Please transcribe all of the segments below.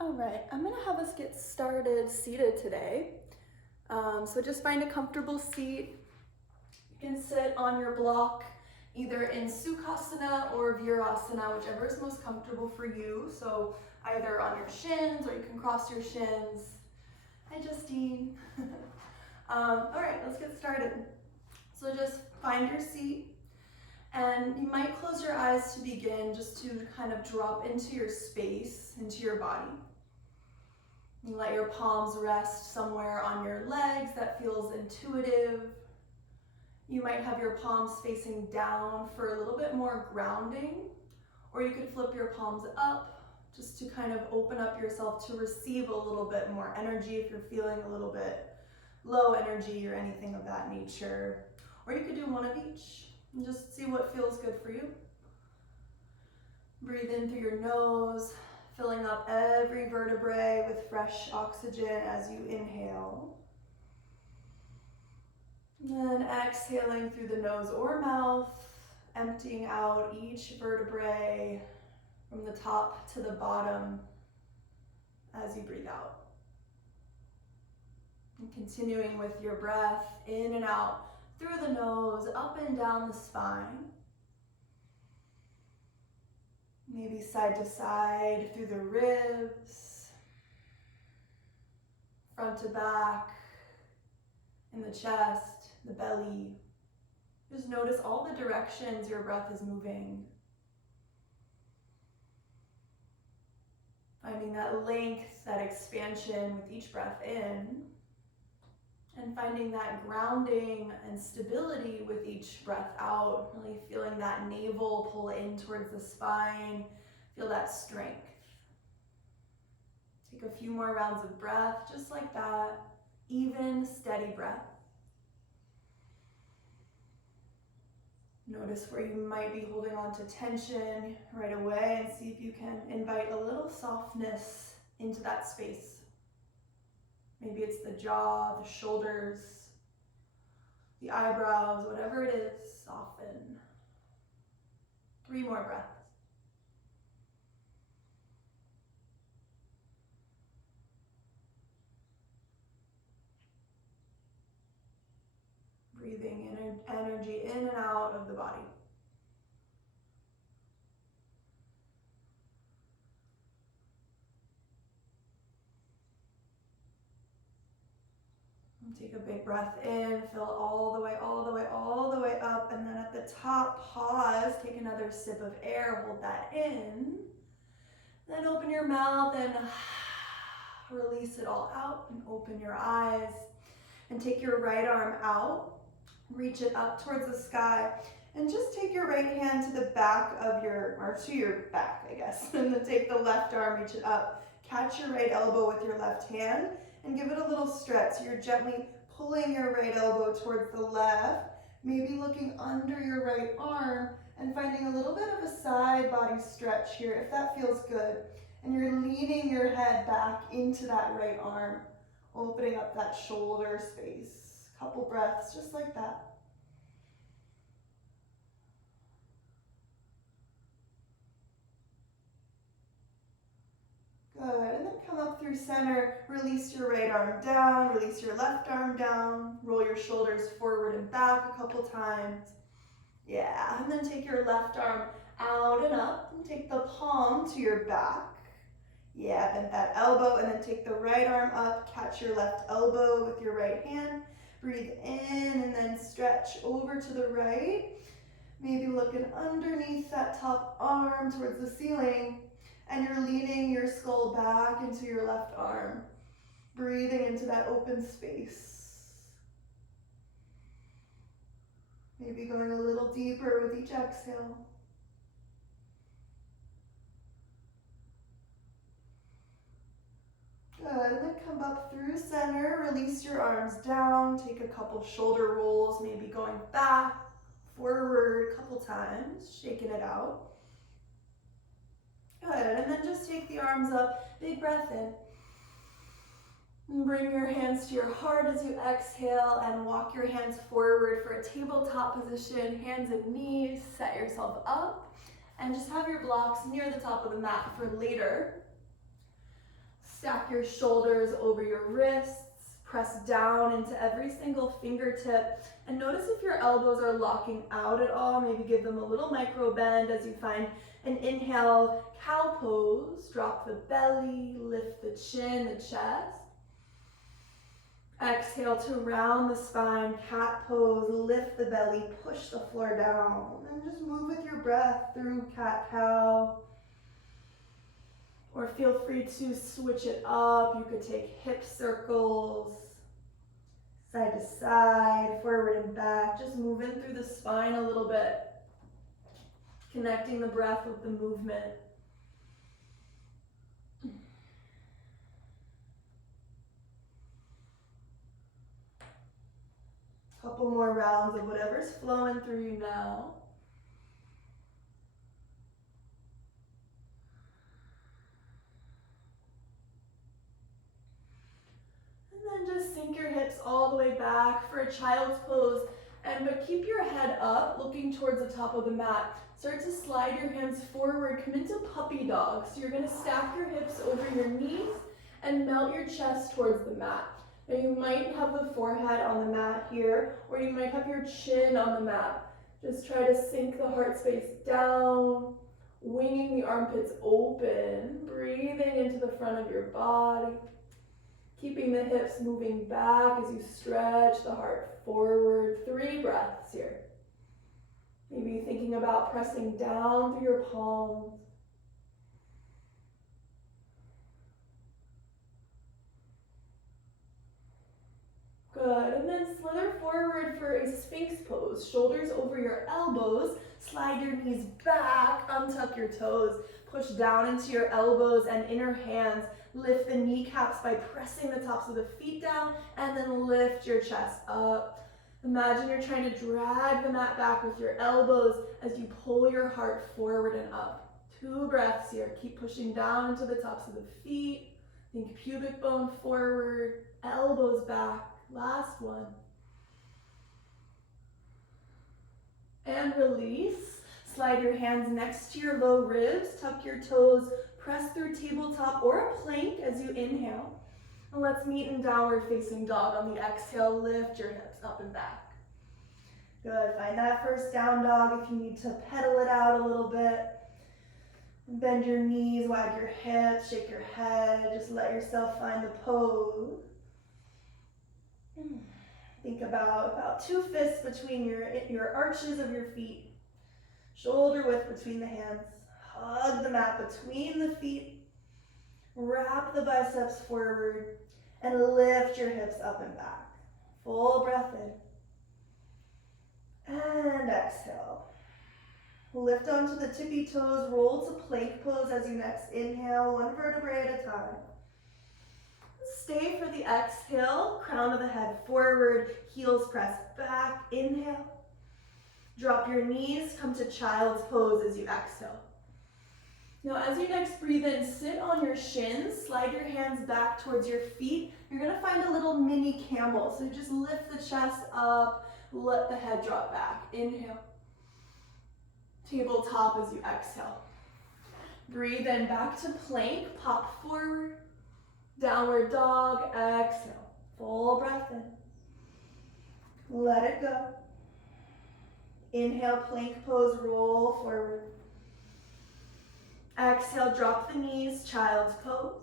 All right, I'm gonna have us get started seated today. So just find a comfortable seat. You can sit on your block, either in Sukhasana or Virasana, whichever is most comfortable for you. So either on your shins or you can cross your shins. Hi, Justine. All right, let's get started. So just find your seat, and you might close your eyes to begin, just to kind of drop into your space, into your body. You let your palms rest somewhere on your legs that feels intuitive. You might have your palms facing down for a little bit more grounding, or you could flip your palms up just to kind of open up yourself to receive a little bit more energy if you're feeling a little bit low energy or anything of that nature. Or you could do one of each and just see what feels good for you. Breathe in through your nose, filling up every vertebrae with fresh oxygen as you inhale. And then exhaling through the nose or mouth, emptying out each vertebrae from the top to the bottom as you breathe out. And continuing with your breath in and out through the nose, up and down the spine. Maybe side to side through the ribs, front to back, in the chest, the belly. Just notice all the directions your breath is moving. Finding that length, that expansion with each breath in, and finding that grounding and stability with each breath out, really feeling that navel pull in towards the spine, feel that strength. Take a few more rounds of breath, just like that, even, steady breath. Notice where you might be holding on to tension right away, and see if you can invite a little softness into that space. Maybe it's the jaw, the shoulders, the eyebrows, whatever it is, soften. 3 more breaths. Breathing energy in and out of the body. Take a big breath in, fill all the way, all the way, all the way up, and then at the top, pause, take another sip of air, hold that in. Then open your mouth and release it all out, and open your eyes. And take your right arm out, reach it up towards the sky, and just take your right hand to the back of or to your back, I guess. And then take the left arm, reach it up, catch your right elbow with your left hand, and give it a little stretch. So you're gently pulling your right elbow towards the left, maybe looking under your right arm, and finding a little bit of a side body stretch here, if that feels good. And you're leaning your head back into that right arm, opening up that shoulder space. Couple breaths, just like that. Good, and then come up through center, release your right arm down, release your left arm down, roll your shoulders forward and back a couple times. Yeah, and then take your left arm out and up, and take the palm to your back. Yeah, bend that elbow, and then take the right arm up, catch your left elbow with your right hand. Breathe in, and then stretch over to the right. Maybe looking underneath that top arm towards the ceiling. And you're leaning your skull back into your left arm, breathing into that open space. Maybe going a little deeper with each exhale. Good, and then come up through center, release your arms down, take a couple shoulder rolls, maybe going back, forward a couple times, shaking it out. Good, and then just take the arms up, big breath in. And bring your hands to your heart as you exhale, and walk your hands forward for a tabletop position, hands and knees, set yourself up, and just have your blocks near the top of the mat for later. Stack your shoulders over your wrists. Press down into every single fingertip. And notice if your elbows are locking out at all. Maybe give them a little micro bend as you find an inhale, cow pose. Drop the belly, lift the chin, the chest. Exhale to round the spine, cat pose, lift the belly, push the floor down. And just move with your breath through cat-cow. Or feel free to switch it up. You could take hip circles, side to side, forward and back. Just moving through the spine a little bit. Connecting the breath with the movement. Couple more rounds of whatever's flowing through you now. And then just sink your hips all the way back for a child's pose. But keep your head up, looking towards the top of the mat. Start to slide your hands forward, come into puppy dog. So you're gonna stack your hips over your knees and melt your chest towards the mat. Now you might have the forehead on the mat here, or you might have your chin on the mat. Just try to sink the heart space down, winging the armpits open, breathing into the front of your body. Keeping the hips moving back as you stretch the heart forward. 3 breaths here. Maybe thinking about pressing down through your palms. Good, and then slither forward for a Sphinx pose. Shoulders over your elbows, slide your knees back, untuck your toes. Push down into your elbows and inner hands. Lift the kneecaps by pressing the tops of the feet down, and then lift your chest up. Imagine you're trying to drag the mat back with your elbows as you pull your heart forward and up. 2 breaths here. Keep pushing down into the tops of the feet. Think pubic bone forward, elbows back. Last one. And release. Slide your hands next to your low ribs. Tuck your toes. Press through tabletop or a plank as you inhale. And let's meet in downward facing dog. On the exhale, lift your hips up and back. Good. Find that first down dog. If you need to pedal it out a little bit. Bend your knees, wag your hips, shake your head. Just let yourself find the pose. Think about 2 fists between your arches of your feet. Shoulder width between the hands. Hug the mat between the feet. Wrap the biceps forward and lift your hips up and back. Full breath in. And exhale. Lift onto the tippy toes, roll to plank pose as you next inhale, 1 vertebrae at a time. Stay for the exhale, crown of the head forward, heels press back, inhale. Drop your knees, come to child's pose as you exhale. Now as you next breathe in, sit on your shins, slide your hands back towards your feet. You're gonna find a little mini camel. So just lift the chest up, let the head drop back. Inhale. Tabletop as you exhale. Breathe in back to plank, pop forward. Downward dog, exhale. Full breath in. Let it go. Inhale, plank pose, roll forward. Exhale, drop the knees, child's pose.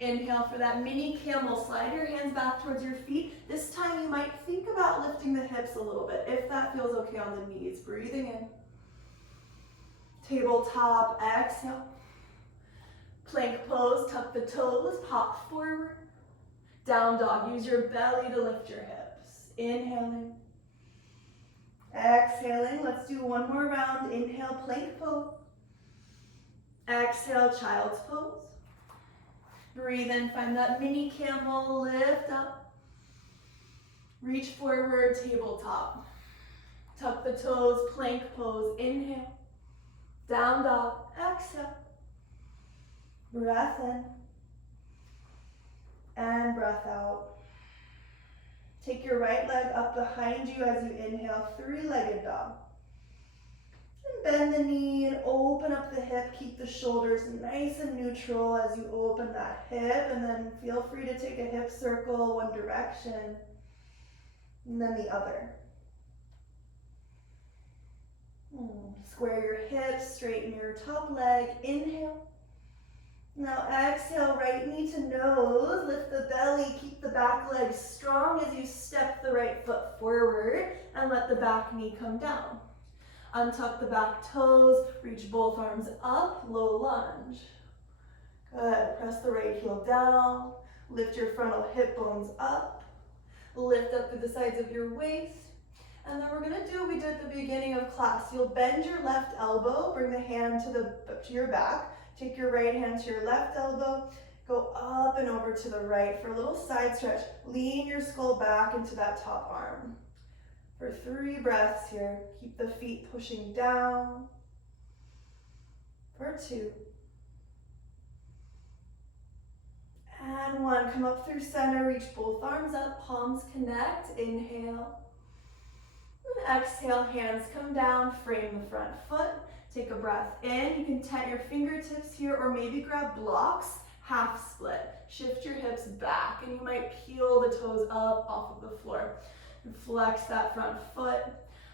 Inhale for that mini camel, slide your hands back towards your feet. This time you might think about lifting the hips a little bit, if that feels okay on the knees. Breathing in. Tabletop, exhale. Plank pose, tuck the toes, pop forward. Down dog, use your belly to lift your hips. Inhaling. Exhaling, let's do 1 more round. Inhale, plank pose. Exhale, child's pose. Breathe in, find that mini camel, lift up. Reach forward, tabletop. Tuck the toes, plank pose, inhale. Down dog, exhale. Breath in. And breath out. Take your right leg up behind you as you inhale, 3-legged dog. And bend the knee and open up the hip. Keep the shoulders nice and neutral as you open that hip, and then feel free to take a hip circle one direction and then the other. Square your hips, straighten your top leg, inhale. Now exhale, right knee to nose, lift the belly, keep the back leg strong as you step the right foot forward and let the back knee come down. Untuck the back toes, reach both arms up, low lunge. Good, press the right heel down, lift your frontal hip bones up, lift up through the sides of your waist. And then we're gonna do what we did at the beginning of class. You'll bend your left elbow, bring the hand to your back, take your right hand to your left elbow, go up and over to the right for a little side stretch. Lean your skull back into that top arm. For 3 breaths here, keep the feet pushing down. For 2. And 1, come up through center, reach both arms up, palms connect, inhale. And exhale, hands come down, frame the front foot. Take a breath in. You can tent your fingertips here or maybe grab blocks, half split. Shift your hips back and you might peel the toes up off of the floor. And flex that front foot.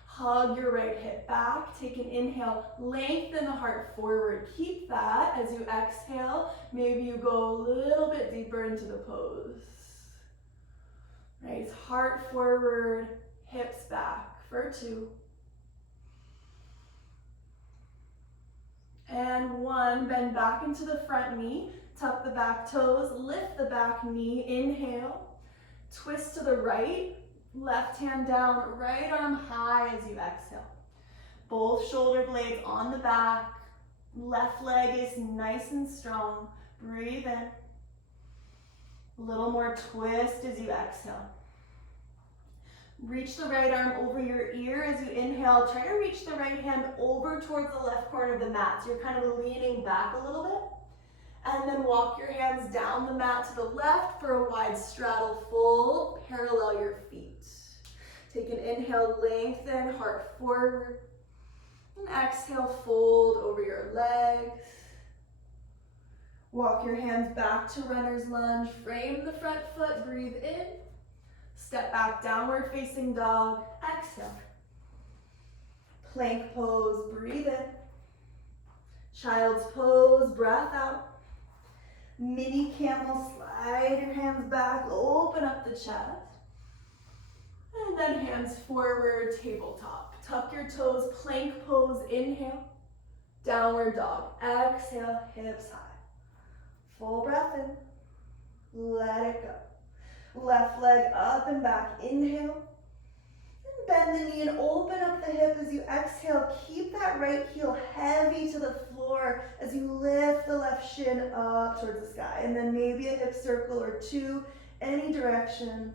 Hug your right hip back. Take an inhale, lengthen the heart forward. Keep that as you exhale. Maybe you go a little bit deeper into the pose. Nice, heart forward, hips back. For 2. And 1, bend back into the front knee, tuck the back toes, lift the back knee, inhale, twist to the right, left hand down, right arm high as you exhale. Both shoulder blades on the back, left leg is nice and strong, breathe in. A little more twist as you exhale. Reach the right arm over your ear as you inhale. Try to reach the right hand over towards the left corner of the mat. So you're kind of leaning back a little bit. And then walk your hands down the mat to the left for a wide straddle fold. Parallel your feet. Take an inhale, lengthen, heart forward. And exhale, fold over your legs. Walk your hands back to runner's lunge. Frame the front foot, breathe in. Step back, downward facing dog, exhale. Plank pose, breathe in. Child's pose, breath out. Mini camel, slide your hands back, open up the chest. And then hands forward, tabletop. Tuck your toes, plank pose, inhale. Downward dog, exhale, hips high. Full breath in, let it go. Left leg up and back, inhale. And bend the knee and open up the hip as you exhale. Keep that right heel heavy to the floor as you lift the left shin up towards the sky. And then maybe a hip circle or 2, any direction.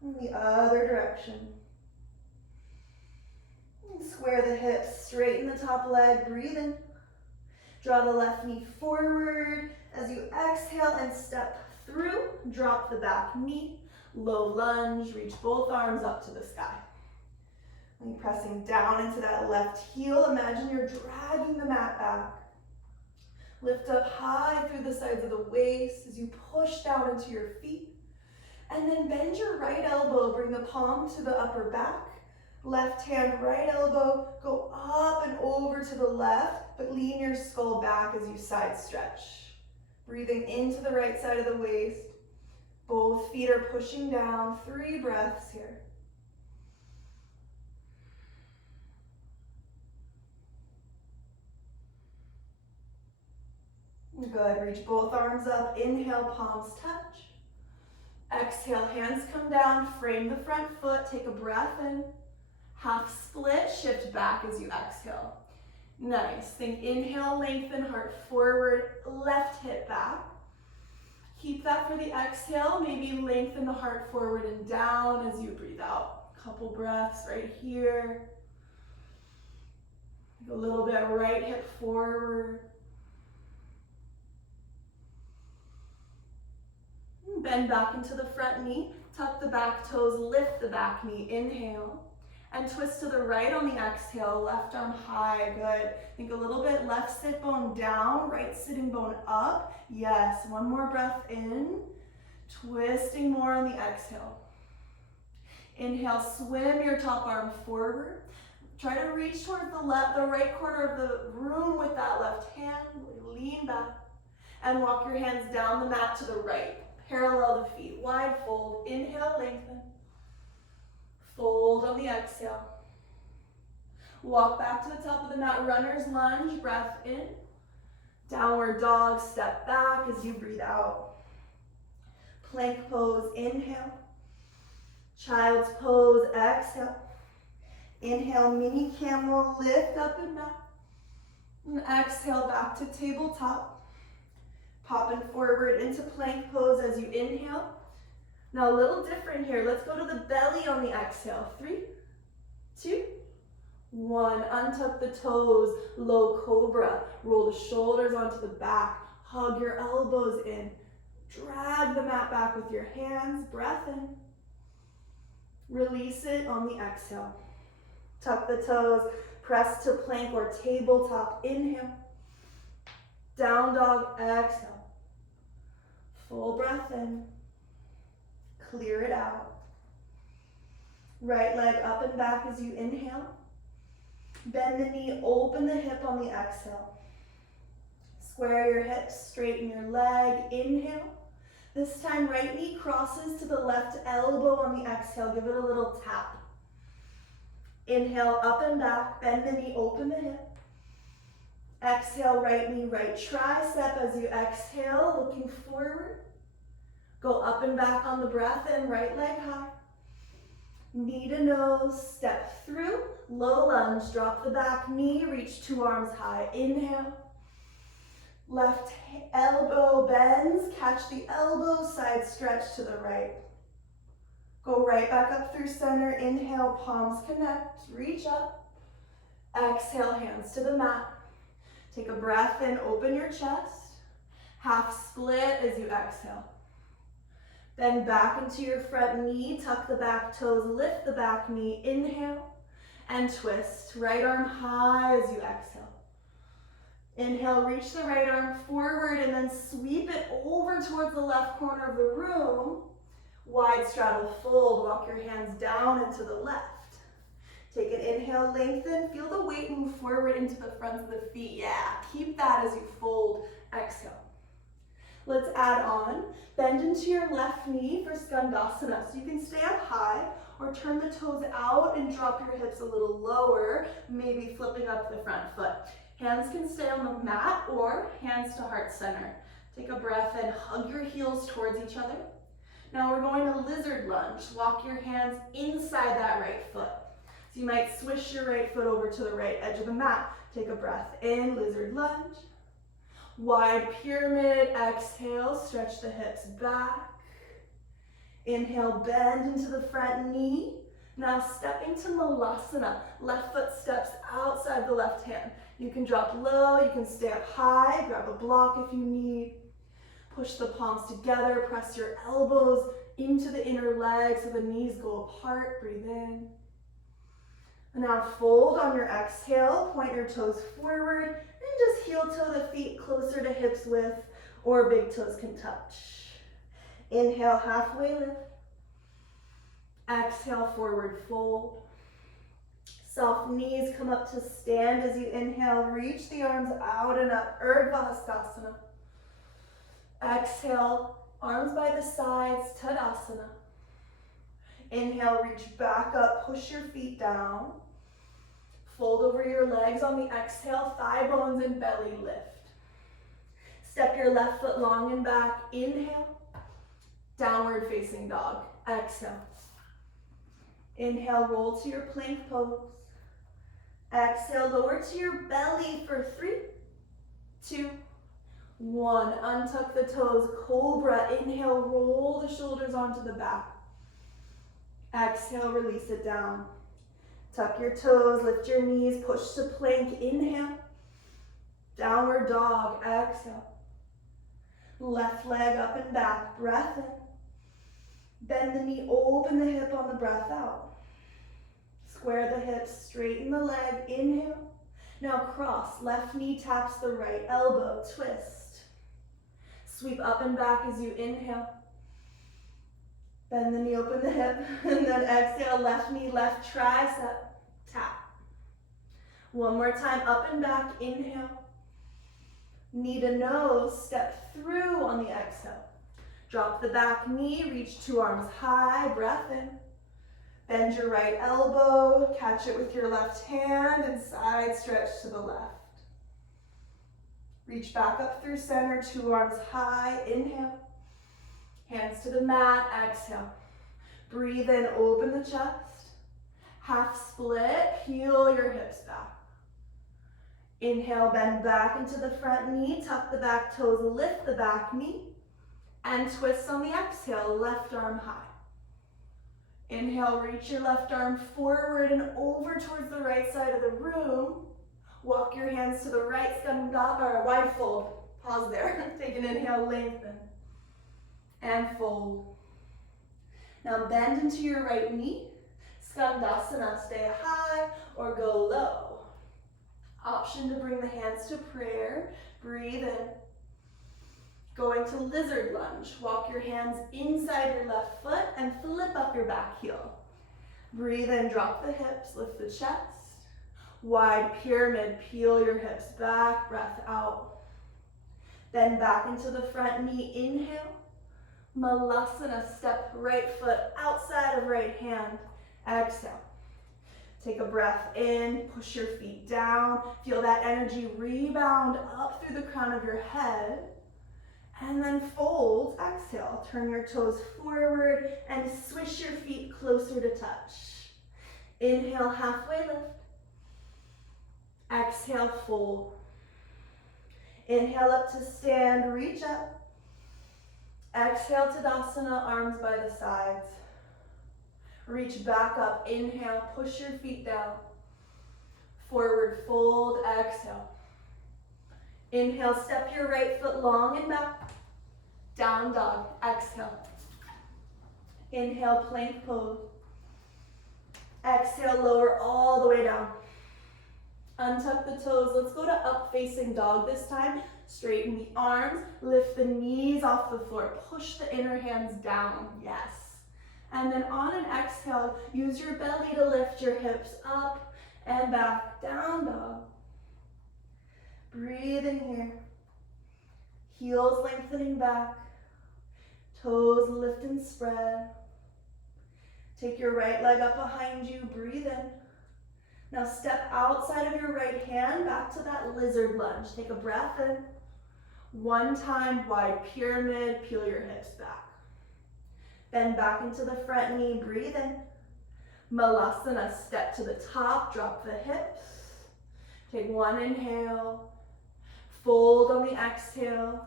And the other direction. And square the hips, straighten the top leg, breathe in. Draw the left knee forward as you exhale and step through, drop the back knee, low lunge, reach both arms up to the sky. And pressing down into that left heel, imagine you're dragging the mat back. Lift up high through the sides of the waist as you push down into your feet. And then bend your right elbow, bring the palm to the upper back. Left hand, right elbow, go up and over to the left, but lean your skull back as you side stretch. Breathing into the right side of the waist. Both feet are pushing down. 3 breaths here. Good, reach both arms up. Inhale, palms touch. Exhale, hands come down. Frame the front foot. Take a breath in. Half split, shift back as you exhale. Nice. Think inhale, lengthen, heart forward, left hip back. Keep that for the exhale. Maybe lengthen the heart forward and down as you breathe out. Couple breaths right here. A little bit right hip forward. Bend back into the front knee. Tuck the back toes, lift the back knee. Inhale. And twist to the right on the exhale, left arm high, good. Think a little bit, left sit bone down, right sitting bone up. Yes, one more breath in, twisting more on the exhale. Inhale, swim your top arm forward. Try to reach towards the right corner of the room with that left hand. Lean back and walk your hands down the mat to the right. Parallel the feet, wide fold. Inhale, lengthen. Fold on the exhale. Walk back to the top of the mat, runner's lunge, breath in. Downward dog, step back as you breathe out. Plank pose, inhale. Child's pose, exhale. Inhale, mini camel, lift up and back. And exhale, back to tabletop. Popping forward into plank pose as you inhale. Now a little different here. Let's go to the belly on the exhale. 3, 2, 1. Untuck the toes, low cobra. Roll the shoulders onto the back. Hug your elbows in. Drag the mat back with your hands. Breath in. Release it on the exhale. Tuck the toes. Press to plank or tabletop. Inhale. Down dog. Exhale. Full breath in. Clear it out. Right leg up and back as you inhale. Bend the knee, open the hip on the exhale. Square your hips, straighten your leg. Inhale. This time, right knee crosses to the left elbow on the exhale. Give it a little tap. Inhale, up and back. Bend the knee, open the hip. Exhale, right knee, right tricep as you exhale, looking forward. Go up and back on the breath in, right leg high. Knee to nose, step through, low lunge, drop the back knee, reach 2 arms high. Inhale. Left elbow bends, catch the elbow, side stretch to the right. Go right back up through center. Inhale, palms connect, reach up. Exhale, hands to the mat. Take a breath in, open your chest. Half split as you exhale. Then back into your front knee, tuck the back toes, lift the back knee, inhale, and twist. Right arm high as you exhale. Inhale, reach the right arm forward and then sweep it over towards the left corner of the room. Wide straddle fold, walk your hands down and to the left. Take an inhale, lengthen, feel the weight move forward into the front of the feet. Yeah, keep that as you fold, exhale. Let's add on, bend into your left knee for Skandasana. So you can stay up high or turn the toes out and drop your hips a little lower, maybe flipping up the front foot. Hands can stay on the mat or hands to heart center. Take a breath in, hug your heels towards each other. Now we're going to lizard lunge. Walk your hands inside that right foot. So you might swish your right foot over to the right edge of the mat. Take a breath in, lizard lunge. Wide pyramid, exhale, stretch the hips back. Inhale, bend into the front knee. Now stepping to Malasana. Left foot steps outside the left hand. You can drop low, you can stay up high, grab a block if you need. Push the palms together, press your elbows into the inner leg so the knees go apart, breathe in. And now fold on your exhale, point your toes forward, and just heel toe the feet closer to hips width, or big toes can touch. Inhale, halfway lift. Exhale, forward fold. Soft knees come up to stand as you inhale. Reach the arms out and up, Urdhva Hastasana. Exhale, arms by the sides, Tadasana. Inhale, reach back up, push your feet down. Fold over your legs on the exhale, thigh bones and belly lift. Step your left foot long and back, inhale. Downward facing dog, exhale. Inhale, roll to your plank pose. Exhale, lower to your belly for 3, 2, 1. Untuck the toes, cobra. Inhale, roll the shoulders onto the back. Exhale, release it down. Tuck your toes, lift your knees, push to plank. Inhale, downward dog. Exhale. Left leg up and back, breath in. Bend the knee, open the hip on the breath out. square the hips, straighten the leg, inhale. Now cross, left knee taps the right elbow, twist. Sweep up and back as you inhale. Bend the knee, open the hip, and then exhale, left knee, left tricep, tap. One more time, up and back, inhale. Knee to nose, step through on the exhale. Drop the back knee, reach 2 arms high, breath in. Bend your right elbow, catch it with your left hand, and side stretch to the left. Reach back up through center, 2 arms high, inhale. Hands to the mat, exhale. Breathe in, open the chest. Half split, peel your hips back. Inhale, bend back into the front knee, tuck the back toes, lift the back knee, and twist on the exhale, left arm high. Inhale, reach your left arm forward and over towards the right side of the room. Walk your hands to the right, or wide fold. Pause there. Take an inhale, lengthen. And fold. Now bend into your right knee. Skandasana, stay high or go low. Option to bring the hands to prayer. Breathe in. Going to lizard lunge. Walk your hands inside your left foot and flip up your back heel. Breathe in, drop the hips, lift the chest. Wide pyramid, peel your hips back, breath out. Then back into the front knee, inhale. Malasana, step right foot outside of right hand. Exhale. Take a breath in, push your feet down. Feel that energy rebound up through the crown of your head. And then fold, exhale. Turn your toes forward and swish your feet closer to touch. Inhale, halfway lift. Exhale, fold. Inhale up to stand, reach up. Exhale, Tadasana, arms by the sides. Reach back up, inhale, push your feet down. Forward fold, exhale. Inhale, step your right foot long and back. Down dog, exhale. Inhale, plank pose. Exhale, lower all the way down. Untuck the toes. Let's go to up facing dog this time. Straighten the arms, lift the knees off the floor. Push the inner hands down, yes. And then on an exhale, use your belly to lift your hips up and back, down dog. Breathe in here. Heels lengthening back. Toes lift and spread. Take your right leg up behind you, breathe in. Now step outside of your right hand, back to that lizard lunge. Take a breath in. One time, wide pyramid, peel your hips back. Bend back into the front knee, breathe in. Malasana, step to the top, drop the hips. Take one inhale. Fold on the exhale.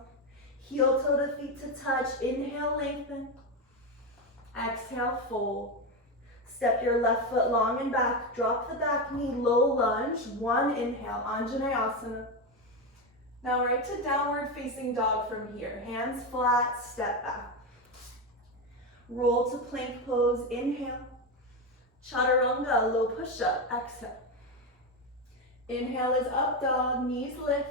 Heel toe the feet to touch. Inhale, lengthen. Exhale, fold. Step your left foot long and back. Drop the back knee, low lunge. One inhale, Anjaneyasana. Now right to downward facing dog from here. Hands flat, step back. Roll to plank pose, inhale. Chaturanga, low push-up, exhale. Inhale is up dog, knees lift.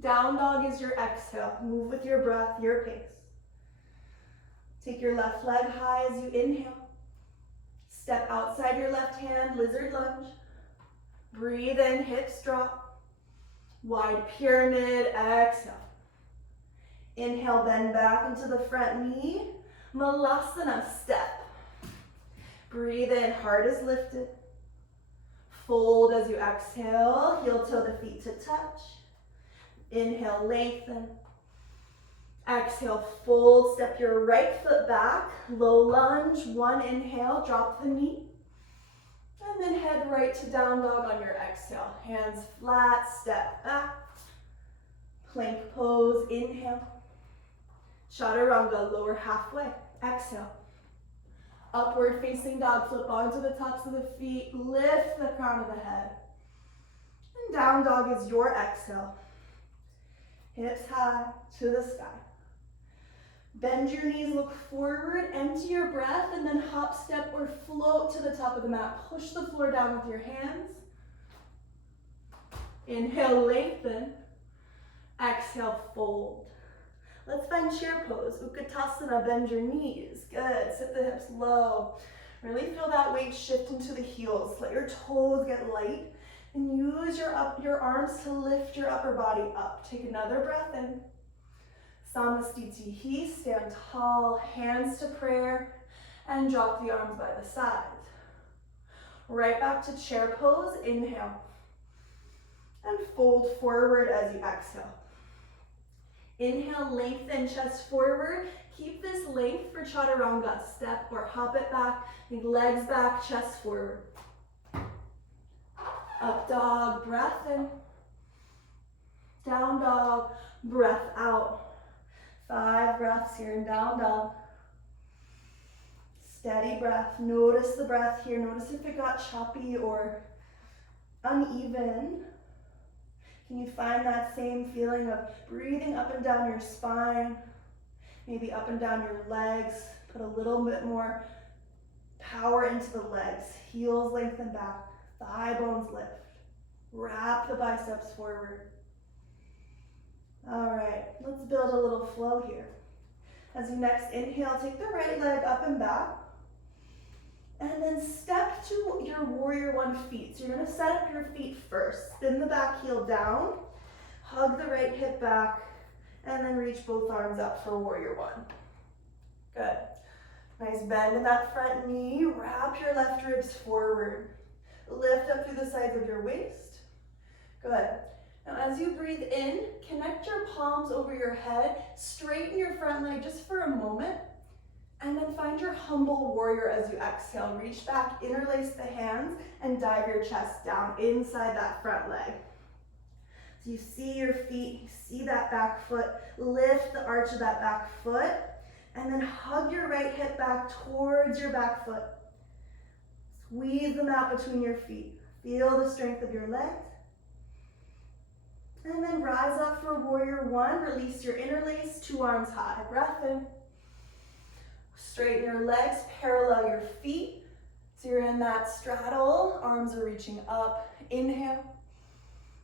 Down dog is your exhale. Move with your breath, your pace. Take your left leg high as you inhale. Step outside your left hand, lizard lunge. Breathe in, hips drop. Wide pyramid, exhale. Inhale, bend back into the front knee. Malasana, step. Breathe in, heart is lifted. Fold as you exhale, heel toe the feet to touch. Inhale, lengthen. Exhale, fold, step your right foot back, low lunge, one inhale, drop the knee. And then head right to down dog on your exhale. Hands flat, step back. Plank pose, inhale. Chaturanga, lower halfway, exhale. Upward facing dog, flip onto the tops of the feet, lift the crown of the head. And down dog is your exhale. Hips high to the sky. Bend your knees, look forward, empty your breath, and then hop, step, or float to the top of the mat. Push the floor down with your hands. Inhale, lengthen. Exhale, fold. Let's find chair pose. Utkatasana, bend your knees. Good, sit the hips low. Really feel that weight shift into the heels. Let your toes get light and use your arms to lift your upper body up. Take another breath in. Samastiti, stand tall, hands to prayer, and drop the arms by the sides. Right back to chair pose, inhale. And fold forward as you exhale. Inhale, lengthen chest forward. Keep this length for chaturanga. Step or hop it back. Think legs back, chest forward. Up dog, breath in. Down dog, breath out. 5 breaths here in down dog. Steady breath. Notice the breath here. Notice if it got choppy or uneven. Can you find that same feeling of breathing up and down your spine, maybe up and down your legs? Put a little bit more power into the legs. Heels lengthen back, thigh bones lift. Wrap the biceps forward. All right, let's build a little flow here. As you next inhale, take the right leg up and back. And then step to your warrior one feet. So you're gonna set up your feet first. Spin the back heel down, hug the right hip back, and then reach both arms up for warrior one. Good. Nice bend in that front knee. Wrap your left ribs forward. Lift up through the sides of your waist. Good. Now as you breathe in, connect your palms over your head. Straighten your front leg just for a moment. And then find your humble warrior as you exhale. Reach back, interlace the hands, and dive your chest down inside that front leg. So you see your feet, you see that back foot. Lift the arch of that back foot, and then hug your right hip back towards your back foot. Squeeze the mat between your feet. Feel the strength of your legs. And then rise up for warrior one. Release your interlace, 2 arms high. Breath in. Straighten your legs, parallel your feet. So you're in that straddle, arms are reaching up. Inhale.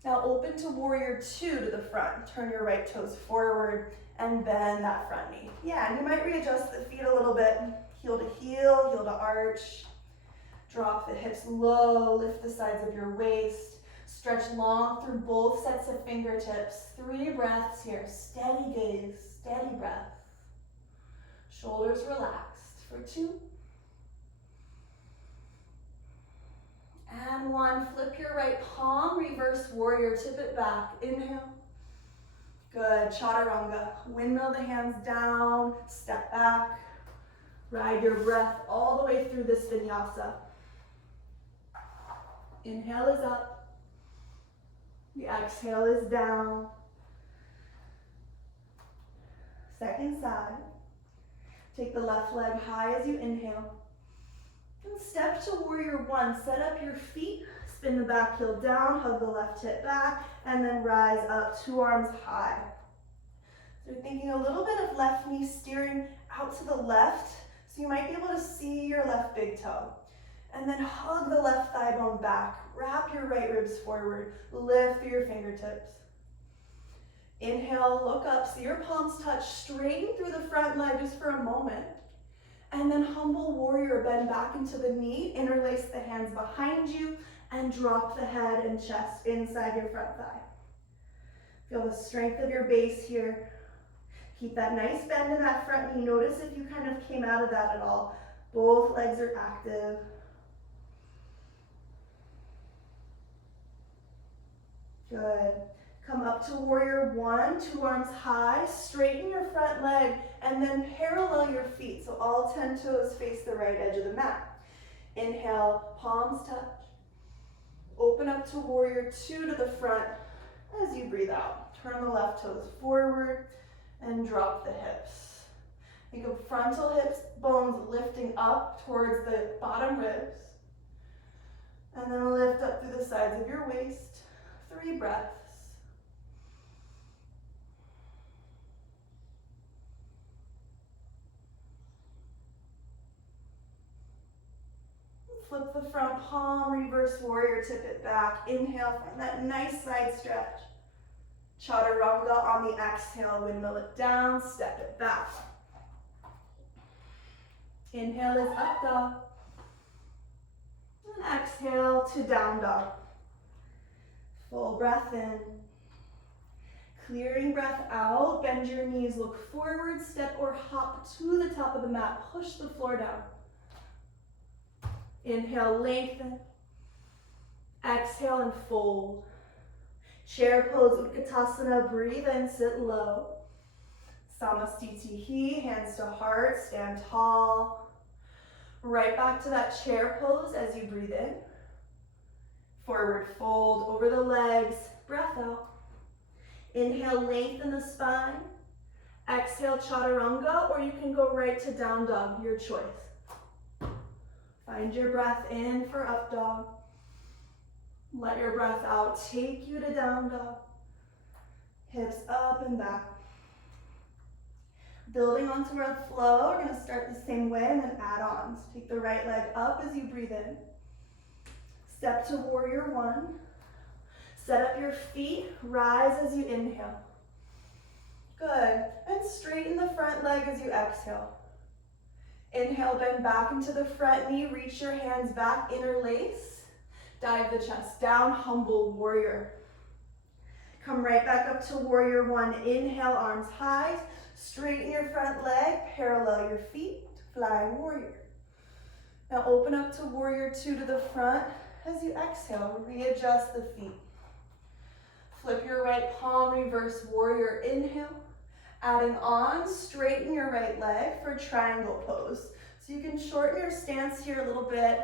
Now open to warrior two to the front. Turn your right toes forward and bend that front knee. Yeah, and you might readjust the feet a little bit. Heel to heel, heel to arch. Drop the hips low, lift the sides of your waist. Stretch long through both sets of fingertips. 3 breaths here. Steady gaze, steady breath. Shoulders relaxed for 2. And 1. Flip your right palm, reverse warrior, tip it back. Inhale. Good. Chaturanga. Windmill the hands down, step back. Ride your breath all the way through this vinyasa. Inhale is up. The exhale is down. Second side. Take the left leg high as you inhale. And step to warrior one. Set up your feet, spin the back heel down, hug the left hip back, and then rise up, 2 arms high. So you're thinking a little bit of left knee steering out to the left, so you might be able to see your left big toe. And then hug the left thigh bone back. Wrap your right ribs forward. Lift through your fingertips. Inhale, look up, see your palms touch, straighten through the front leg just for a moment. And then humble warrior, bend back into the knee, interlace the hands behind you, and drop the head and chest inside your front thigh. Feel the strength of your base here. Keep that nice bend in that front knee. Notice if you kind of came out of that at all. Both legs are active. Good. Come up to warrior one, 2 arms high, straighten your front leg, and then parallel your feet. So all 10 toes face the right edge of the mat. Inhale, palms touch. Open up to warrior two to the front as you breathe out. Turn the left toes forward and drop the hips. Think of frontal hips, bones lifting up towards the bottom ribs. And then lift up through the sides of your waist. 3 breaths. Flip the front palm, reverse warrior, tip it back. Inhale, find that nice side stretch. Chaturanga on the exhale, windmill it down, step it back. Inhale is up dog. And exhale to down dog. Full breath in. Clearing breath out, bend your knees, look forward, step or hop to the top of the mat, push the floor down. Inhale, lengthen. Exhale and fold. Chair pose, Utkatasana, breathe in, sit low. Samastitihi, hands to heart, stand tall. Right back to that chair pose as you breathe in. Forward fold over the legs, breath out. Inhale, lengthen the spine. Exhale, chaturanga, or you can go right to down dog, your choice. Find your breath in for up dog. Let your breath out take you to down dog. Hips up and back. Building onto our flow, we're gonna start the same way and then add on. So take the right leg up as you breathe in. Step to warrior one. Set up your feet, rise as you inhale. Good, and straighten the front leg as you exhale. Inhale, bend back into the front knee, reach your hands back, interlace. Dive the chest down, humble warrior. Come right back up to warrior one. Inhale, arms high. Straighten your front leg, parallel your feet, flying warrior. Now open up to warrior two to the front. As you exhale, readjust the feet. Flip your right palm, reverse warrior, inhale. Adding on, straighten your right leg for triangle pose. So you can shorten your stance here a little bit.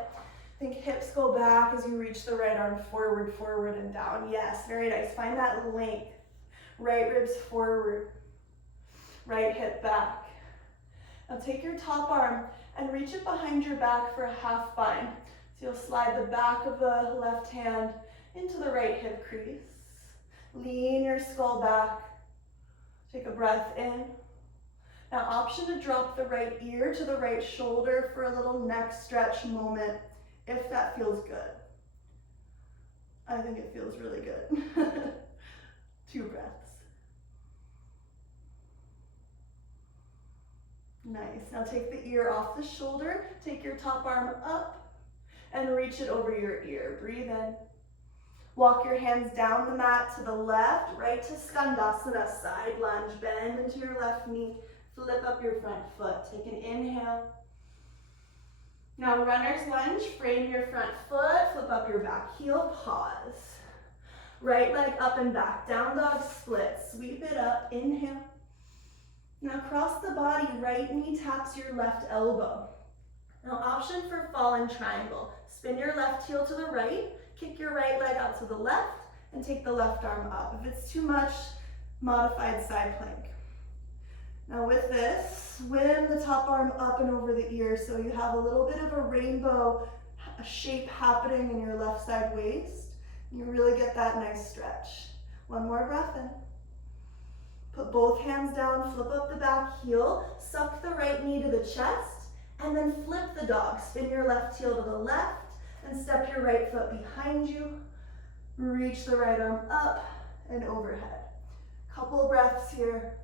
Think hips go back as you reach the right arm forward, forward and down. Yes, very nice. Find that length. Right ribs forward, right hip back. Now take your top arm and reach it behind your back for a half bind. So you'll slide the back of the left hand into the right hip crease. Lean your skull back. Take a breath in. Now option to drop the right ear to the right shoulder for a little neck stretch moment, if that feels good. I think it feels really good. 2 breaths. Nice. Now take the ear off the shoulder, take your top arm up and reach it over your ear. Breathe in. Walk your hands down the mat to the left, right to Skandasana, side lunge. Bend into your left knee, flip up your front foot. Take an inhale. Now runner's lunge, frame your front foot, flip up your back heel, pause. Right leg up and back, down dog split, sweep it up, inhale. Now cross the body, right knee taps your left elbow. Now option for fallen triangle. Spin your left heel to the right, kick your right leg out to the left, and take the left arm up. If it's too much, modified side plank. Now with this, swim the top arm up and over the ear so you have a little bit of a rainbow shape happening in your left side waist. You really get that nice stretch. One more breath in. Put both hands down, flip up the back heel, suck the right knee to the chest, and then flip the dog. Spin your left heel to the left, and step your right foot behind you. Reach the right arm up and overhead. Couple breaths here.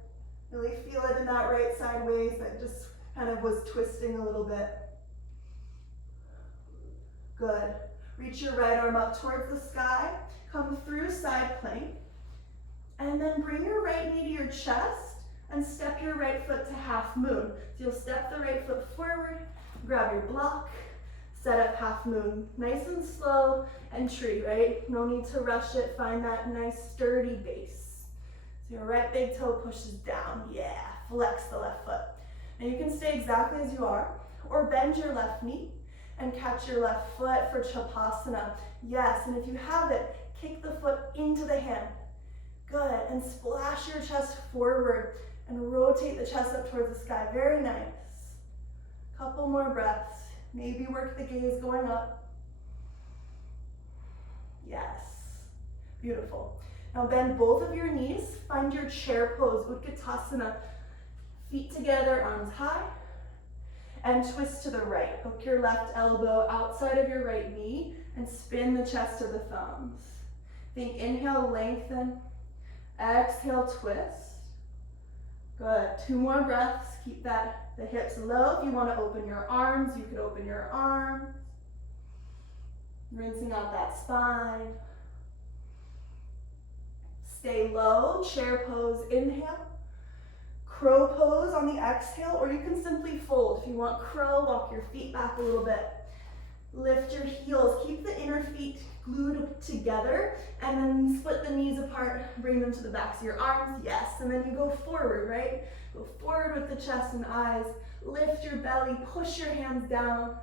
Really feel it in that right side waist that just kind of was twisting a little bit. Good. Reach your right arm up towards the sky. Come through side plank. And then bring your right knee to your chest and step your right foot to half moon. So you'll step the right foot forward, grab your block, set up half moon. Nice and slow and tree, right? No need to rush it. Find that nice sturdy base. So your right big toe pushes down. Yeah, flex the left foot. Now you can stay exactly as you are, or bend your left knee and catch your left foot for Chapasana. Yes, and if you have it, kick the foot into the hand. Good, and splash your chest forward and rotate the chest up towards the sky. Very nice. Couple more breaths. Maybe work the gaze going up. Yes, beautiful. Now bend both of your knees, find your chair pose, Utkatasana. Feet together, arms high. and twist to the right. Hook your left elbow outside of your right knee and spin the chest to the thumbs. Think inhale, lengthen. Exhale, twist. Good. 2 more breaths. Keep the hips low. If you want to open your arms, you can open your arms. Rinsing out that spine. Stay low. Chair pose, inhale. Crow pose on the exhale, or you can simply fold. If you want crow, walk your feet back a little bit. Lift your heels. Keep the inner feet glued together, and then split the knees apart. Bring them to the backs of your arms. Yes, and then you go forward, right? Go forward with the chest and eyes. Lift your belly. Push your hands down.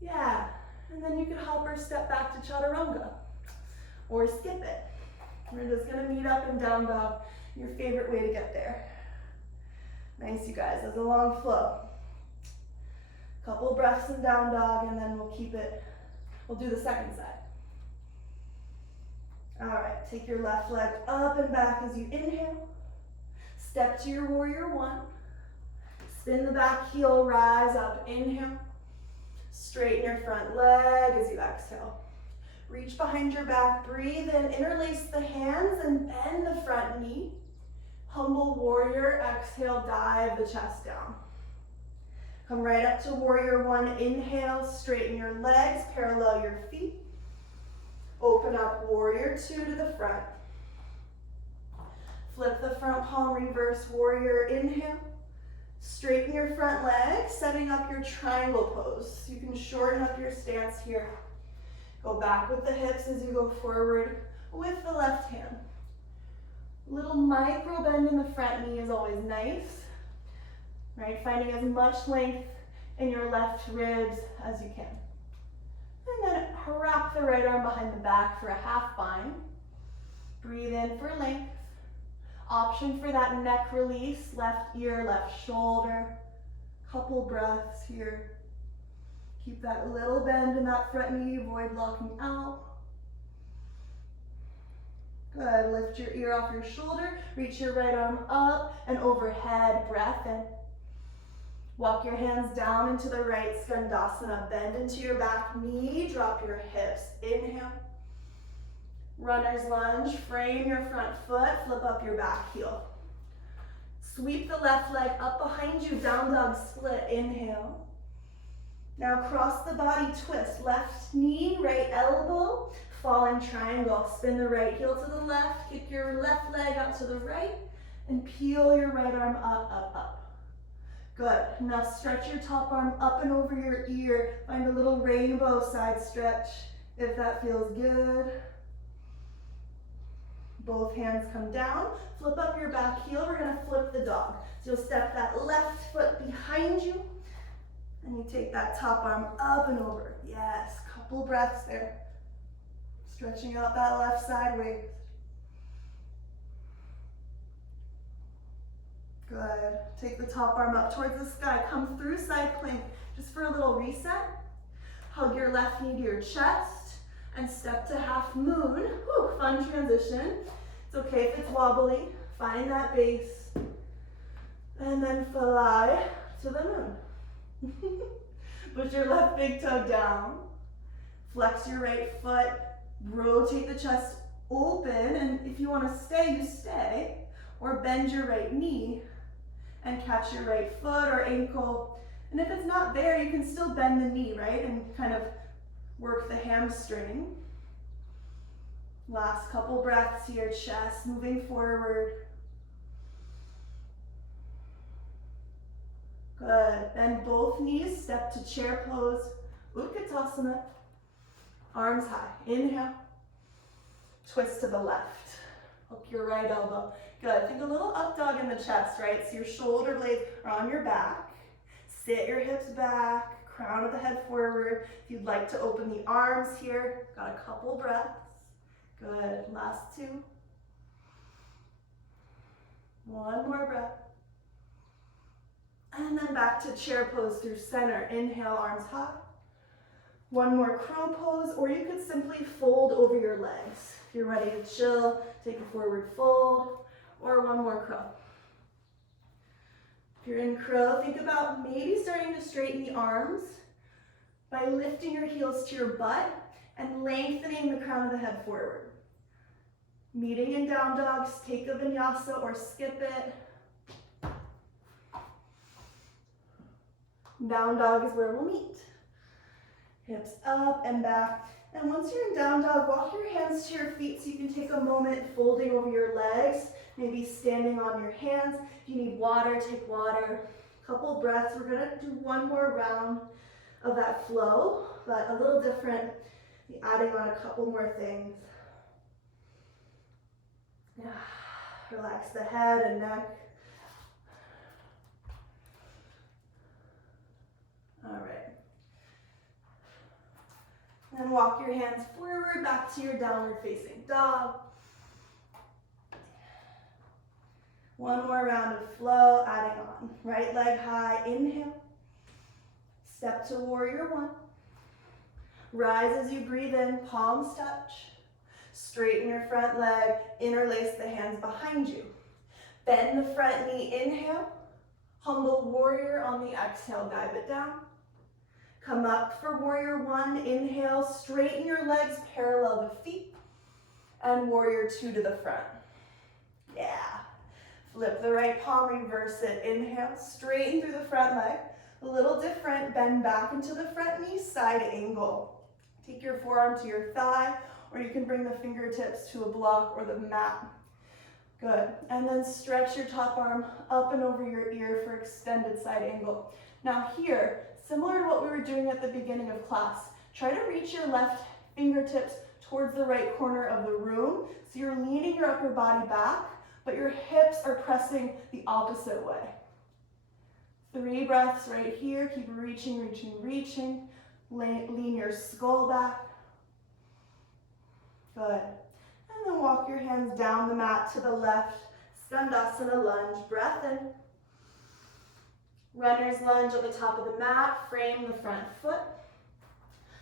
Yeah, and then you can hop or step back to chaturanga, or skip it. We're just gonna meet up in down dog. Your favorite way to get there. Nice, you guys. That's a long flow. Couple breaths in down dog, and then we'll keep it. We'll do the second side. All right, take your left leg up and back as you inhale. Step to your warrior 1. Spin the back heel, rise up, inhale. Straighten your front leg as you exhale. Reach behind your back, breathe in, interlace the hands and bend the front knee. Humble warrior, exhale, dive the chest down. Come right up to warrior 1, inhale, straighten your legs, parallel your feet. Open up warrior 2 to the front. Flip the front palm, reverse warrior, inhale. Straighten your front leg, setting up your triangle pose. You can shorten up your stance here. Go back with the hips as you go forward with the left hand. Little micro bend in the front knee is always nice. Right, finding as much length in your left ribs as you can. And then wrap the right arm behind the back for a half bind. Breathe in for length. Option for that neck release, left ear, left shoulder. Couple breaths here. Keep that little bend in that front knee, avoid locking out. Good, lift your ear off your shoulder, reach your right arm up and overhead, breath in. Walk your hands down into the right skandasana, bend into your back knee, drop your hips, inhale. Runner's lunge, frame your front foot, flip up your back heel. Sweep the left leg up behind you, down dog split, inhale. Now cross the body, twist, left knee, right elbow, fallen triangle. Spin the right heel to the left, kick your left leg out to the right, and peel your right arm up, up, up. Good, now stretch your top arm up and over your ear. Find a little rainbow side stretch if that feels good. Both hands come down, flip up your back heel. We're gonna flip the dog. So you'll step that left foot behind you, and you take that top arm up and over. Yes, couple breaths there. Stretching out that left side waist. Good. Take the top arm up towards the sky. Come through side plank just for a little reset. Hug your left knee to your chest and step to half moon. Whew, fun transition. It's okay if it's wobbly. Find that base. And then fly to the moon. Push your left big toe down. Flex your right foot. Rotate the chest open. And if you want to stay, you stay. Or bend your right knee and catch your right foot or ankle. And if it's not there, you can still bend the knee, right? And kind of work the hamstring. Last couple breaths here, chest moving forward. Good. Bend both knees, step to chair pose, Utkatasana. Arms high. Inhale. Twist to the left. Hook your right elbow. Good. Think a little up dog in the chest, right? So your shoulder blades are on your back. Sit your hips back, crown of the head forward. If you'd like to open the arms here, got a couple breaths. Good. Last 2. One more breath. And then back to chair pose through center. Inhale, arms high. One more crow pose, or you could simply fold over your legs. If you're ready to chill, take a forward fold, or one more crow. If you're in crow, think about maybe starting to straighten the arms by lifting your heels to your butt and lengthening the crown of the head forward. Meeting in down dogs, take a vinyasa or skip it. Down dog is where we'll meet. Hips up and back. And once you're in down dog, walk your hands to your feet so you can take a moment folding over your legs, maybe standing on your hands. If you need water, take water. Couple breaths. We're gonna do one more round of that flow, but a little different. Adding on a couple more things. Relax the head and neck. All right. Then walk your hands forward back to your downward facing dog. One more round of flow, adding on. Right leg high, inhale. Step to warrior one. Rise as you breathe in, palms touch. Straighten your front leg, interlace the hands behind you. Bend the front knee, inhale. Humble warrior on the exhale, dive it down. Come up for warrior one, inhale, straighten your legs, parallel the feet. And warrior two to the front. Yeah. Flip the right palm, reverse it, inhale, straighten through the front leg. A little different, bend back into the front knee, side angle. Take your forearm to your thigh, or you can bring the fingertips to a block or the mat. Good. And then stretch your top arm up and over your ear for extended side angle. Now here, similar to what we were doing at the beginning of class, try to reach your left fingertips towards the right corner of the room. So you're leaning your upper body back, but your hips are pressing the opposite way. 3 breaths right here. Keep reaching, reaching, reaching. Lean your skull back. Good. And then walk your hands down the mat to the left. Skandasana lunge. Breath in. Runner's lunge at the top of the mat. Frame the front foot.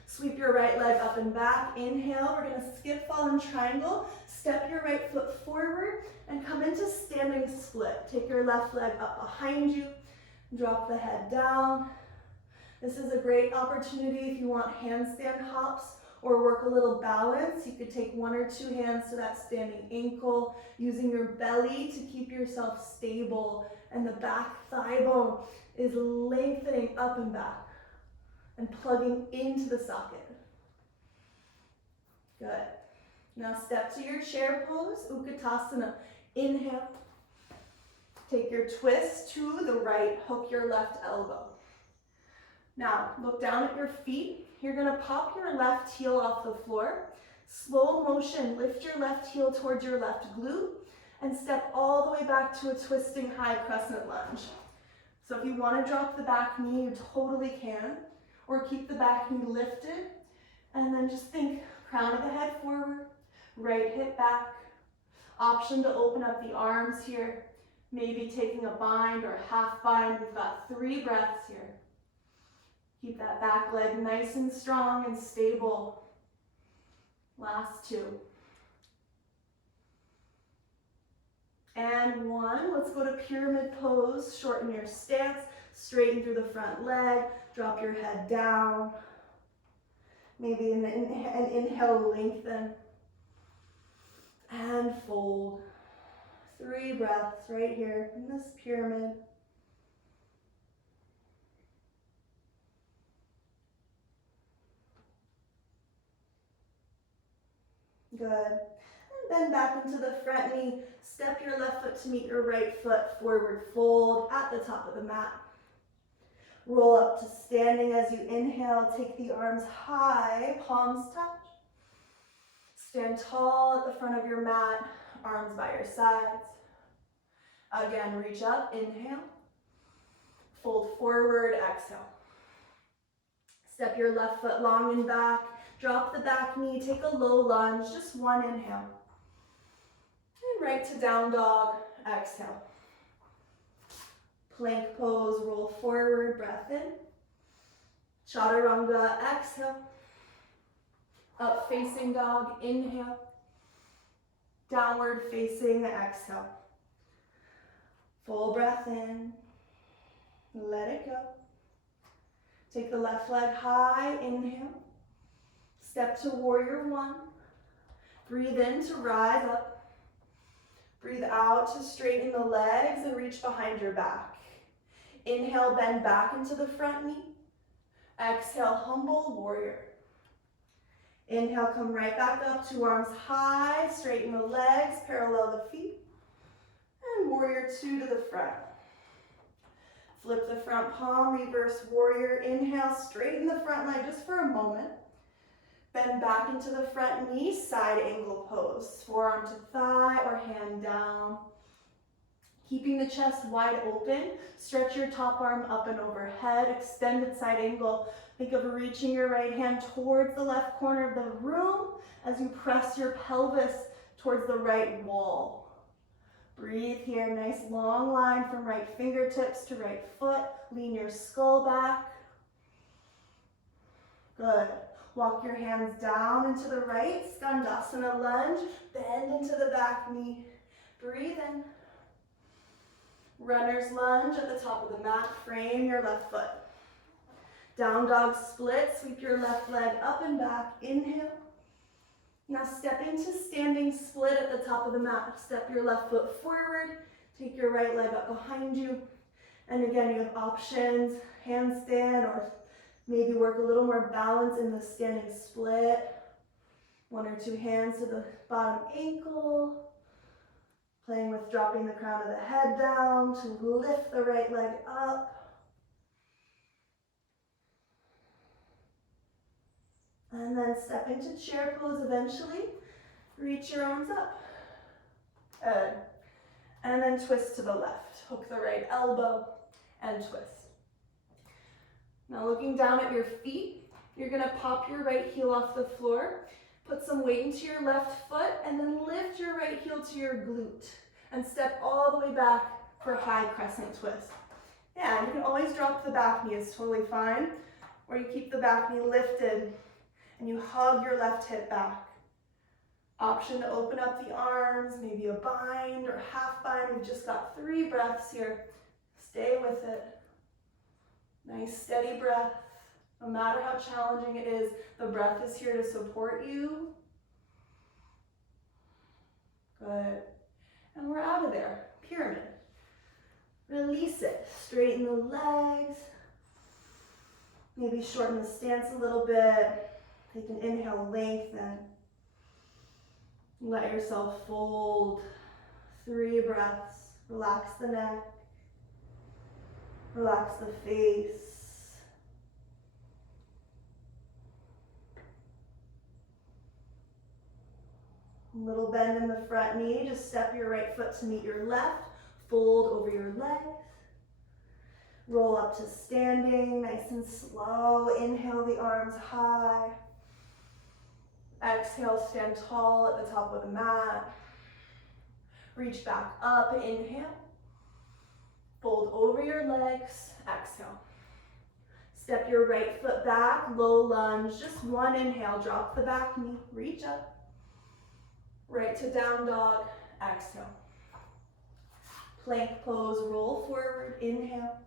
Sweep your right leg up and back. Inhale. We're going to skip fallen triangle. Step your right foot forward and come into standing split. Take your left leg up behind you. Drop the head down. This is a great opportunity if you want handstand hops or work a little balance. You could take 1 or 2 hands to that standing ankle, using your belly to keep yourself stable, and the back thigh bone is lengthening up and back and plugging into the socket. Good. Now step to your chair pose, Utkatasana. Inhale. Take your twist to the right, hook your left elbow. Now, look down at your feet. You're gonna pop your left heel off the floor. Slow motion, lift your left heel towards your left glute and step all the way back to a twisting high crescent lunge. So if you wanna drop the back knee, you totally can, or keep the back knee lifted, and then just think crown of the head forward, right hip back. Option to open up the arms here, maybe taking a bind or half bind. We've got 3 breaths here. Keep that back leg nice and strong and stable. Last 2. And 1. Let's go to pyramid pose. Shorten your stance. Straighten through the front leg. Drop your head down. Maybe an inhale, lengthen. And fold. 3 breaths right here in this pyramid. Good. And bend back into the front knee. Step your left foot to meet your right foot. Forward fold at the top of the mat. Roll up to standing as you inhale. Take the arms high, palms touch. Stand tall at the front of your mat, arms by your sides. Again, reach up, inhale. Fold forward, exhale. Step your left foot long and back. Drop the back knee, take a low lunge, just 1 inhale. And right to down dog, exhale. Plank pose, roll forward, breath in. Chaturanga, exhale. Up facing dog, inhale. Downward facing, exhale. Full breath in. Let it go. Take the left leg high, inhale. Step to warrior one. Breathe in to rise up. Breathe out to straighten the legs and reach behind your back. Inhale, bend back into the front knee. Exhale, humble warrior. Inhale, come right back up, 2 arms high, straighten the legs, parallel the feet. And warrior 2 to the front. Flip the front palm, reverse warrior. Inhale, straighten the front leg just for a moment. Bend back into the front knee, side angle pose. Forearm to thigh or hand down. Keeping the chest wide open, stretch your top arm up and overhead, extended side angle. Think of reaching your right hand towards the left corner of the room as you press your pelvis towards the right wall. Breathe here, nice long line from right fingertips to right foot. Lean your skull back. Good. Walk your hands down into the right, Skandasana lunge. Bend into the back knee. Breathe in. Runner's lunge at the top of the mat. Frame your left foot. Down dog split. Sweep your left leg up and back. Inhale. Now step into standing split at the top of the mat. Step your left foot forward. Take your right leg up behind you. And again, you have options, handstand, or maybe work a little more balance in the standing split. 1 or 2 hands to the bottom ankle. Playing with dropping the crown of the head down to lift the right leg up. And then step into chair pose eventually. Reach your arms up. Good. And then twist to the left. Hook the right elbow and twist. Now looking down at your feet, you're gonna pop your right heel off the floor, put some weight into your left foot, and then lift your right heel to your glute and step all the way back for a high crescent twist. Yeah, you can always drop the back knee, it's totally fine. Or you keep the back knee lifted and you hug your left hip back. Option to open up the arms, maybe a bind or half bind. We've just got 3 breaths here. Stay with it. Nice steady breath. No matter how challenging it is, the breath is here to support you. Good. And we're out of there. Pyramid. Release it. Straighten the legs. Maybe shorten the stance a little bit. Take an inhale, lengthen. Let yourself fold. 3 breaths. Relax the neck. Relax the face. A little bend in the front knee. Just step your right foot to meet your left. Fold over your legs. Roll up to standing, nice and slow. Inhale the arms high. Exhale, stand tall at the top of the mat. Reach back up, inhale. Fold over your legs, exhale. Step your right foot back, low lunge, just 1 inhale, drop the back knee, reach up. Right to down dog, exhale. Plank pose, roll forward, inhale.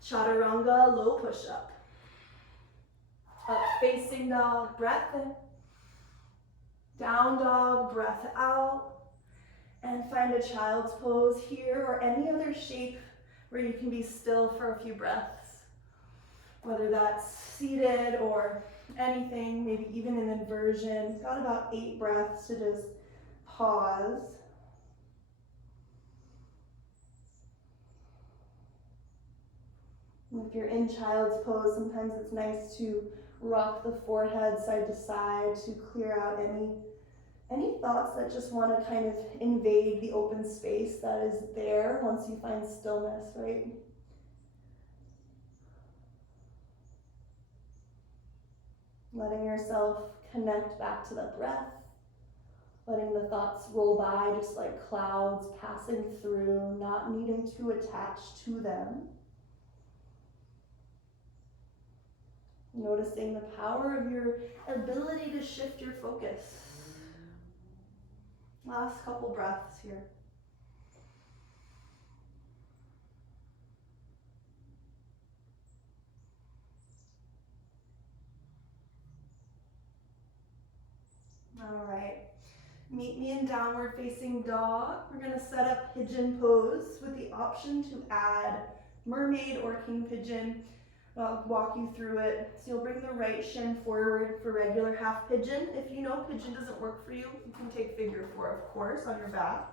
Chaturanga, low push up. Up facing dog, breath in. Down dog, breath out. And find a child's pose here or any other shape where you can be still for a few breaths. Whether that's seated or anything, maybe even an inversion. Got about 8 breaths to just pause. If you're in child's pose, sometimes it's nice to rock the forehead side to side to clear out any thoughts that just want to kind of invade the open space that is there once you find stillness, right? Letting yourself connect back to the breath, letting the thoughts roll by just like clouds passing through, not needing to attach to them. Noticing the power of your ability to shift your focus. Last couple breaths here. All right. Meet me in downward facing dog. We're gonna set up pigeon pose with the option to add mermaid or king pigeon. I'll walk you through it. So you'll bring the right shin forward for regular half pigeon. If you know pigeon doesn't work for you, you can take figure four, of course, on your back.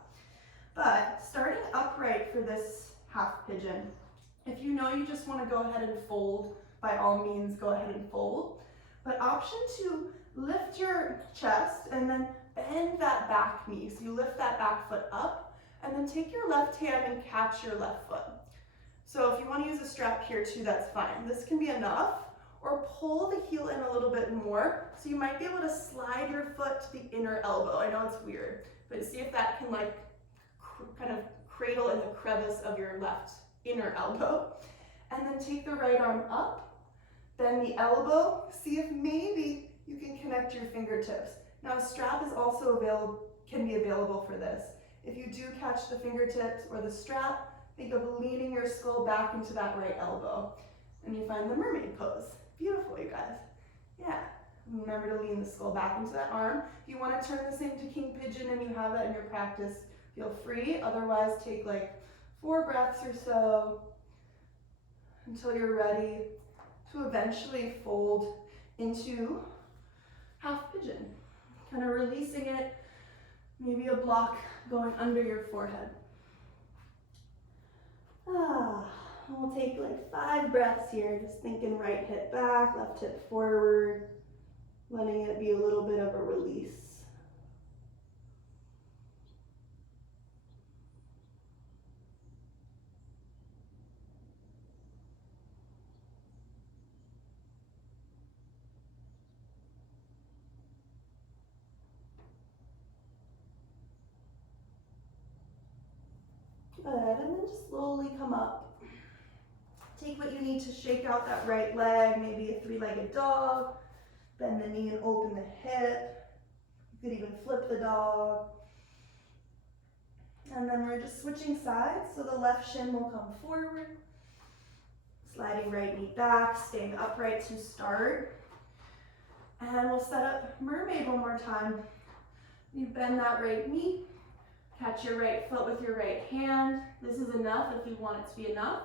But starting upright for this half pigeon, if you know you just want to go ahead and fold, by all means, go ahead and fold. But option to lift your chest and then bend that back knee. So you lift that back foot up and then take your left hand and catch your left foot. So if you want to use a strap here too, that's fine. This can be enough, or pull the heel in a little bit more. So you might be able to slide your foot to the inner elbow. I know it's weird, but see if that can like kind of cradle in the crevice of your left inner elbow. And then take the right arm up, bend the elbow. See if maybe you can connect your fingertips. Now a strap is also can be available for this. If you do catch the fingertips or the strap, think of leaning your skull back into that right elbow. And you find the mermaid pose. Beautiful, you guys. Yeah. Remember to lean the skull back into that arm. If you want to turn this into king pigeon and you have that in your practice, feel free. Otherwise, take like 4 breaths or so until you're ready to eventually fold into half pigeon. Kind of releasing it, maybe a block going under your forehead. We'll take like 5 breaths here, just thinking right hip back, left hip forward, letting it be a little bit of a release. Good, and then just slowly come up. Take what you need to shake out that right leg, maybe a 3-legged dog. Bend the knee and open the hip. You could even flip the dog. And then we're just switching sides, so the left shin will come forward. Sliding right knee back, staying upright to start. And we'll set up mermaid one more time. You bend that right knee. Catch your right foot with your right hand. This is enough if you want it to be enough.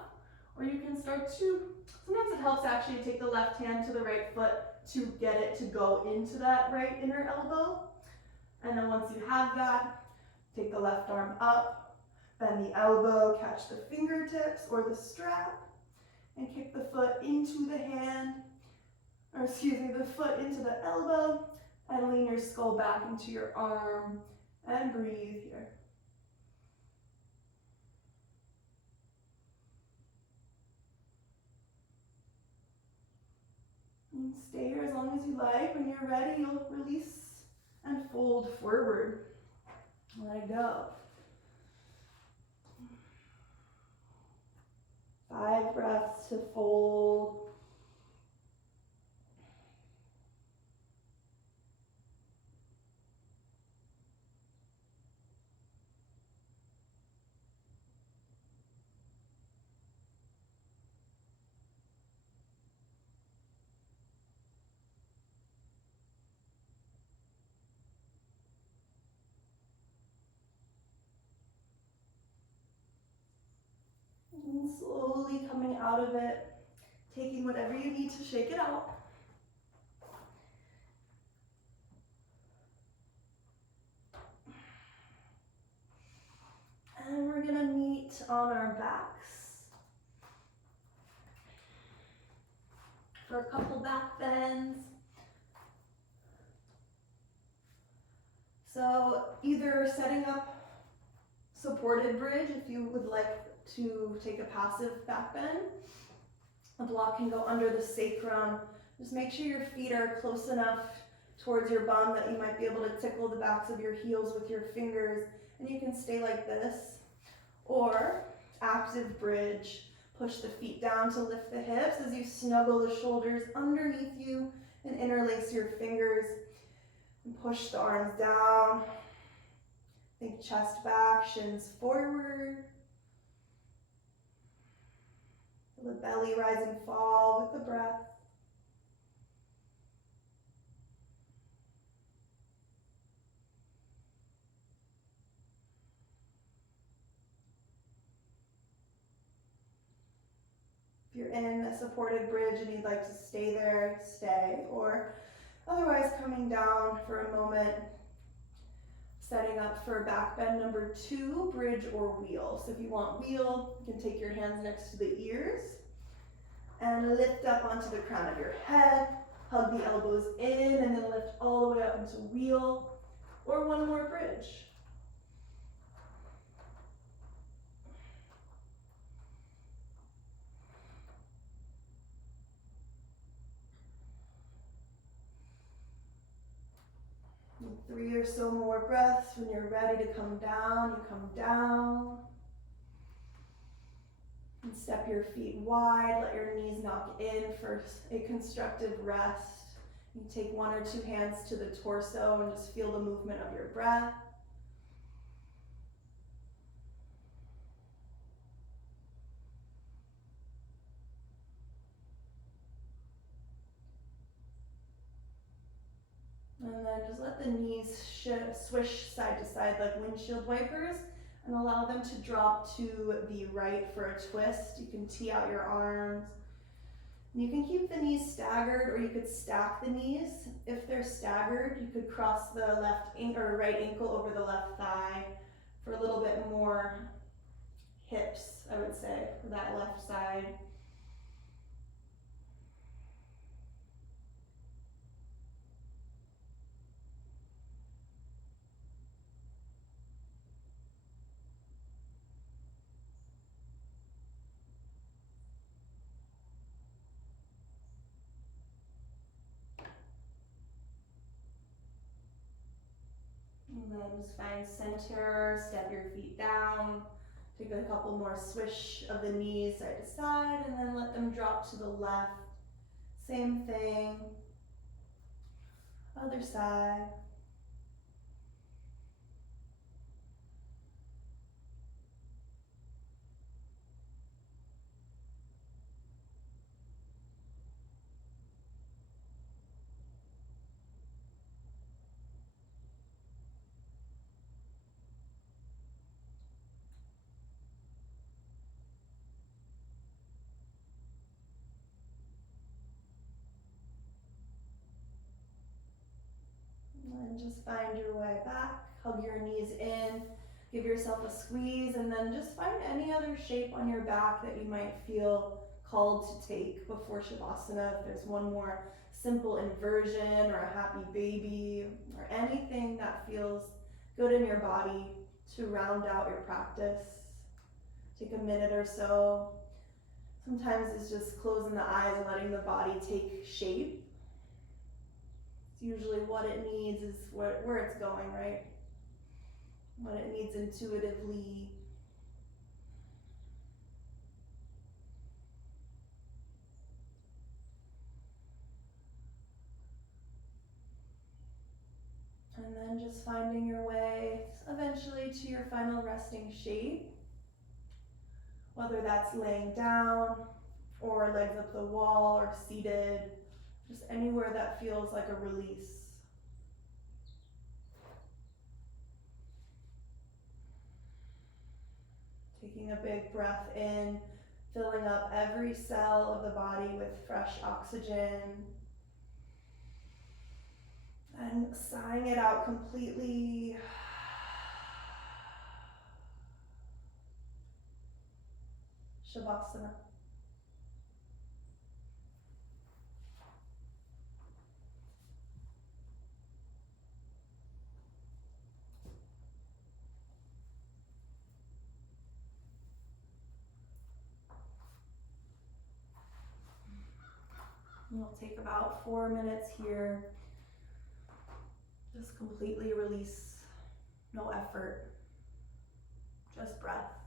Or you can start to, sometimes it helps actually to take the left hand to the right foot to get it to go into that right inner elbow. And then once you have that, take the left arm up, bend the elbow, catch the fingertips or the strap, and kick the foot into the hand, or excuse me, the foot into the elbow, and lean your skull back into your arm, and breathe here. And stay here as long as you like. When you're ready, you'll release and fold forward. Let it go. 5 breaths to fold. And slowly coming out of it, taking whatever you need to shake it out. And we're gonna meet on our backs for a couple back bends. So either setting up supported bridge if you would like to take a passive back bend. A block can go under the sacrum. Just make sure your feet are close enough towards your bum that you might be able to tickle the backs of your heels with your fingers, and you can stay like this. Or active bridge, push the feet down to lift the hips as you snuggle the shoulders underneath you and interlace your fingers and push the arms down. Think chest back, shins forward. Feel the belly rise and fall with the breath. you're in a supported bridge and you'd like to stay there, stay, or otherwise coming down for a moment, setting up for back bend number 2, bridge or wheel. So if you want wheel, you can take your hands next to the ears and lift up onto the crown of your head, hug the elbows in, and then lift all the way up into wheel, or one more bridge. And 3 or so more breaths. When you're ready to come down, you come down. And step your feet wide, let your knees knock in for a constructive rest. You take 1 or 2 hands to the torso and just feel the movement of your breath. And then just let the knees swish side to side like windshield wipers, and allow them to drop to the right for a twist. You can tee out your arms. You can keep the knees staggered, or you could stack the knees. If they're staggered, you could cross the right ankle over the left thigh for a little bit more hips, I would say, for that left side. And then just find center, step your feet down, take a couple more swish of the knees side to side, and then let them drop to the left. Same thing, other side. And just find your way back, hug your knees in, give yourself a squeeze, and then just find any other shape on your back that you might feel called to take before Shavasana. If there's one more simple inversion or a happy baby or anything that feels good in your body to round out your practice. Take a minute or so. Sometimes it's just closing the eyes and letting the body take shape. Usually what it needs is where it's going, right? What it needs intuitively. And then just finding your way eventually to your final resting shape. Whether that's laying down or legs up the wall or seated, just anywhere that feels like a release. Taking a big breath in, filling up every cell of the body with fresh oxygen. And sighing it out completely. Shavasana. We'll take about 4 minutes here. Just completely release, no effort, just breath.